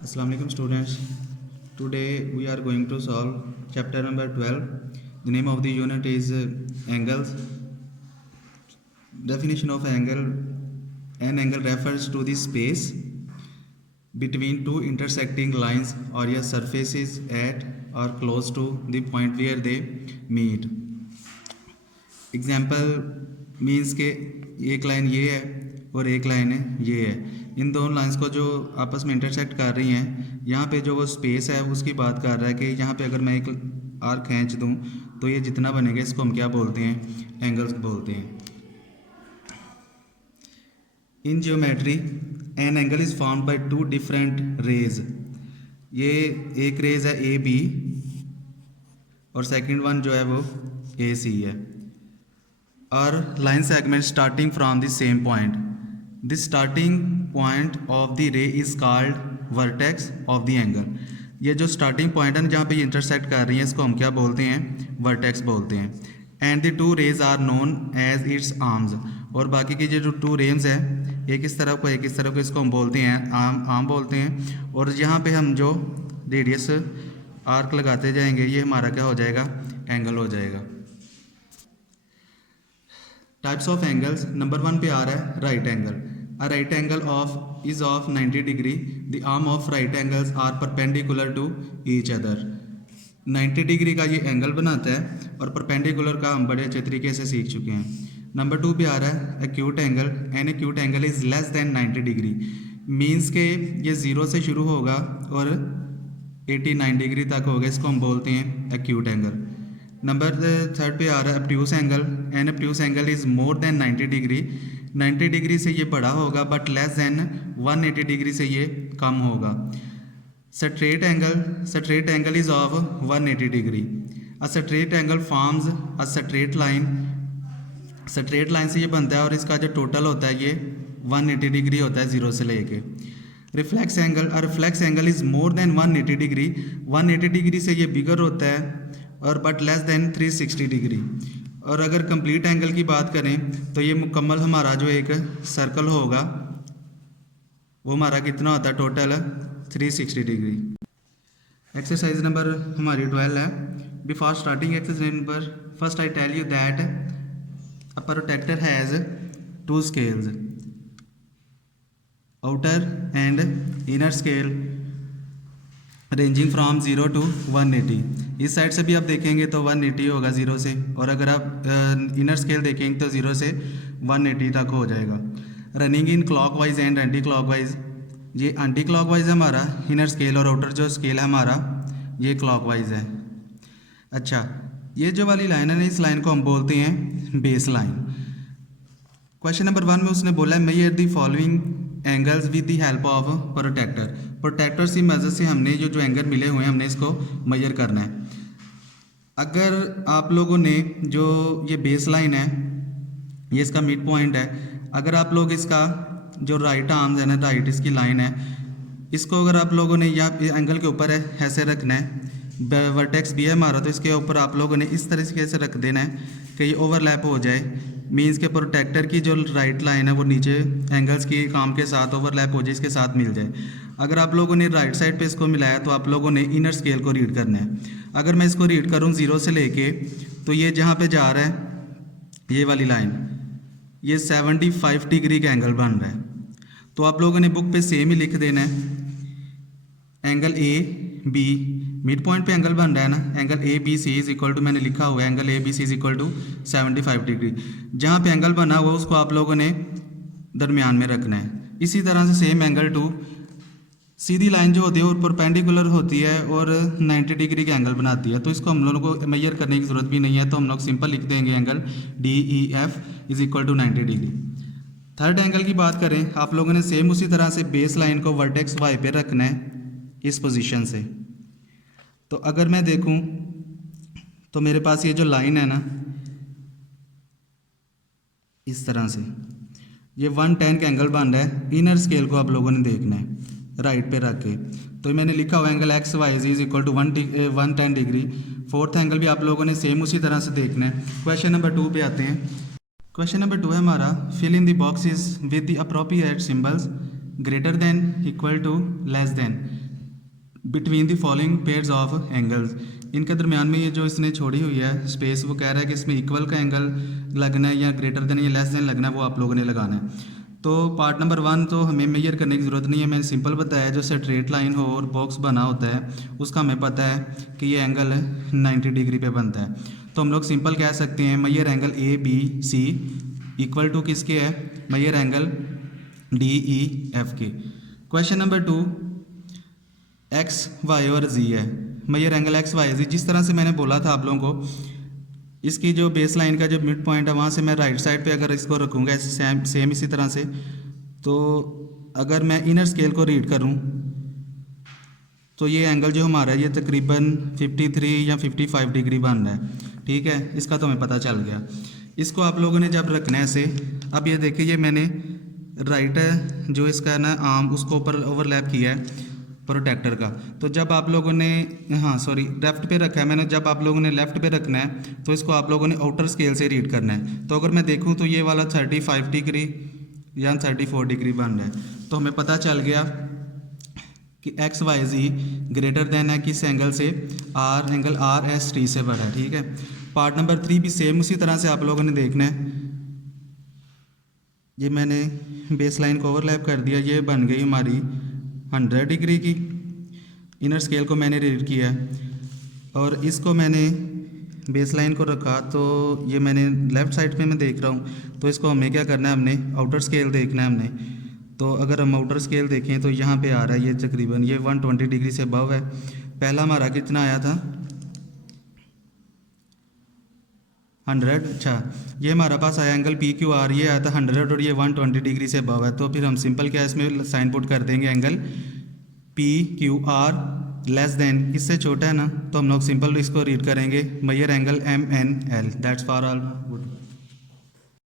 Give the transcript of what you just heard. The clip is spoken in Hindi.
Assalamu alaikum students. Today we are going to solve chapter number 12. The name of the unit is angles. Definition of angle. An angle refers to the space between two intersecting lines or surfaces at or close to the point where they meet. Example means के एक लाइन ये है और एक लाइन है ये है, इन दोनों लाइंस को जो आपस में इंटरसेक्ट कर रही हैं, यहाँ पे जो वो स्पेस है उसकी बात कर रहा है कि यहाँ पे अगर मैं एक आर्क खींच दूँ तो ये जितना बनेगा इसको हम क्या बोलते हैं, एंगल्स बोलते हैं। In geometry an angle is formed by two different rays. ये एक रेज है ए बी और सेकंड वन जो है वो ए सी है। Or line segment starting from the same point. The starting point of the ray is called vertex of the angle. ये जो starting point है जहाँ पे ये intersect कर रही है इसको हम क्या बोलते हैं, vertex बोलते हैं। And the two rays are known as its arms. और बाकी की जो two rays है, एक इस तरफ को एक इस तरफ को, इसको हम बोलते हैं आर्म बोलते हैं। और यहाँ पे हम जो रेडियस आर्क लगाते जाएंगे ये हमारा क्या हो जाएगा, एंगल हो जाएगा। टाइप्स ऑफ एंगल्स, नंबर 1 पे आ रहा है right angle. A right angle is of 90 degree. The arm of right angles are perpendicular to each other. 90 degree का ये एंगल बनाता है और परपेंडिकुलर का हम बड़े अच्छे तरीके से सीख चुके हैं। नंबर 2 पे आ रहा है acute angle. An acute angle is less than 90 degree. Means के ये 0 से शुरू होगा और 89 डिग्री तक होगा, इसको हम बोलते हैं एक्यूट एंगल। नंबर 3 पे आ रहा है obtuse angle. An obtuse angle is more than 90 degree. 90 degree से ये बड़ा होगा बट लेस देन 180 डिग्री से ये कम होगा। Straight angle is of 180 degree. A straight angle forms a straight line. Straight line से ये बनता है और इसका जो टोटल होता है ये 180 डिग्री होता है 0 से लेके। Reflex angle, a reflex angle is more then 180 degree. 180 degree से ये बिगर होता है और बट लेस देन 360 डिग्री। और अगर कंप्लीट एंगल की बात करें तो ये मुकम्मल हमारा जो एक सर्कल होगा वो हमारा कितना होता है, टोटल 360 डिग्री। एक्सरसाइज नंबर हमारी 12 है। Before starting exercise number first I tell you that a protractor has 2 scales, outer and inner scale ranging from 0 to 180। इस साइड से भी आप देखेंगे तो 180 होगा 0 से, और अगर आप इनर स्केल देखेंगे तो 0 से 180 तक हो जाएगा। Running in clockwise and anti clockwise. ये एंटी क्लॉकवाइज है हमारा इनर स्केल, और आउटर जो स्केल है हमारा ये क्लॉकवाइज है। अच्छा, ये जो वाली लाइन है ना, इस लाइन को हम बोलते हैं बेस लाइन। क्वेश्चन नंबर 1 में उसने बोला है measure the following angles with the help of protractor. Protractor की मदद से हमने जो एंगल मिले हुए हैं हमने इसको मेजर करना है। अगर आप लोगों ने जो ये बेस लाइन है ये इसका मिड पॉइंट है, अगर आप लोग इसका जो राइट आर्म्स है ना, राइट इसकी लाइन है, इसको अगर आप लोगों ने या एंगल के ऊपर है ऐसे रखना है, वर्टेक्स भी है हमारा तो इसके ऊपर आप लोगों ने इस तरीके से रख देना है कि ये ओवरलैप हो जाए। मीन्स के प्रोटेक्टर की जो राइट लाइन है वो नीचे एंगल्स की काम के साथ ओवरलैप हो जाए, इसके साथ मिल जाए। अगर आप लोगों ने राइट साइड पे इसको मिलाया तो आप लोगों ने इनर स्केल को रीड करना है। अगर मैं इसको रीड करूँ 0 से लेके तो ये जहाँ पे जा रहा है ये वाली लाइन, ये 75 डिग्री का एंगल बन रहा है। तो आप लोगों ने बुक पे सेम ही लिख देना है, angle A B, mid point पे एंगल बन रहा है ना, angle A B C is equal to, मैंने लिखा हुआ है angle A B C is equal to 75 degree. जहाँ पे एंगल बना हुआ उसको आप लोगों ने दरमियान में रखना है। इसी तरह से सेम एंगल टू, सीधी लाइन जो होती है वो परपेंडिकुलर होती है और 90 डिग्री का एंगल बनाती है, तो इसको हम लोगों को मेजर करने की ज़रूरत भी नहीं है, तो हम लोग सिंपल लिख देंगे angle D E F is equal to 90 degree. Third angle की बात करें, आप लोगों ने सेम उसी तरह से बेस लाइन को वर्टेक्स वाई पे रखना है इस पोजीशन से। तो अगर मैं देखूं तो मेरे पास ये जो लाइन है ना इस तरह से ये 110 का एंगल बन रहा है। इनर स्केल को आप लोगों ने देखना है राइट पे रख के, तो मैंने लिखा हुआ angle X Y is equal to 110 degree. Fourth angle भी आप लोगों ने सेम उसी तरह से देखना है। क्वेश्चन नंबर 2 पे आते हैं। क्वेश्चन नंबर 2 है हमारा, fill in the boxes with the appropriate symbols greater than, equal to, less than. Between the following pairs of angles, इनके दरमियान में ये जो इसने छोड़ी हुई है स्पेस, वो कह रहा है कि इसमें इक्वल का एंगल लगना है या ग्रेटर देन या लेस देन लगना है, वो आप लोगों ने लगाना है। तो पार्ट नंबर 1 तो हमें मेजर करने की ज़रूरत नहीं है, मैंने सिंपल बताया, जो स्ट्रेट लाइन हो और बॉक्स बना होता है उसका हमें पता है कि ये एंगल 90 डिग्री पे बनता है। तो हम लोग सिंपल कह सकते हैं measure angle A B C equal to किसके है, measure angle D E F के। क्वेश्चन नंबर 2, एक्स वाई और जी है, measure angle X Y G. जिस तरह से मैंने बोला था आप लोगों को, इसकी जो बेस लाइन का जो मिड पॉइंट है वहाँ से मैं राइट साइड पे अगर इसको रखूँगा सेम इसी तरह से, तो अगर मैं इनर स्केल को रीड करूँ तो ये एंगल जो हमारा है ये तकरीबन 53 या 55 डिग्री बन रहा है। ठीक है, इसका तो हमें पता चल गया। इसको आप लोगों ने जब रखना है ऐसे, अब ये देखिए ये मैंने राइट है जो इसका है ना आर्म, उसको ऊपर ओवरलैप किया है प्रोटेक्टर का। तो जब आप लोगों ने लेफ़्ट पे रखा है मैंने, जब आप लोगों ने लेफ़्ट पे रखना है तो इसको आप लोगों ने आउटर स्केल से रीड करना है। तो अगर मैं देखूं तो ये वाला 35 डिग्री या 34 डिग्री बन रहा है। तो हमें पता चल गया कि X Y G greater than है किस एंगल से, R, angle R S T से बड़ा है। ठीक है, पार्ट नंबर 3 भी सेम उसी तरह से आप लोगों ने देखना है। ये मैंने बेस लाइन को ओवरलैप कर दिया, ये बन गई हमारी 100 डिग्री की। इनर स्केल को मैंने रीड किया और इसको मैंने बेस लाइन को रखा, तो ये मैंने लेफ़्ट साइड पे मैं देख रहा हूँ। तो इसको हमें क्या करना है, हमने आउटर स्केल देखना है हमने। तो अगर हम आउटर स्केल देखें तो यहाँ पे आ रहा है ये तकरीबन ये 120 डिग्री से अबव है। पहला हमारा कितना आया था 100। अच्छा, ये हमारा पास आया एंगल पी क्यू आर, ये आया था 100 और ये 120 डिग्री से अबव है। तो फिर हम सिंपल क्या इसमें साइन पुट कर देंगे, angle P Q R less than, इससे छोटा है ना, तो हम लोग सिंपल इसको रीड करेंगे measure angle M N L. That's for all good.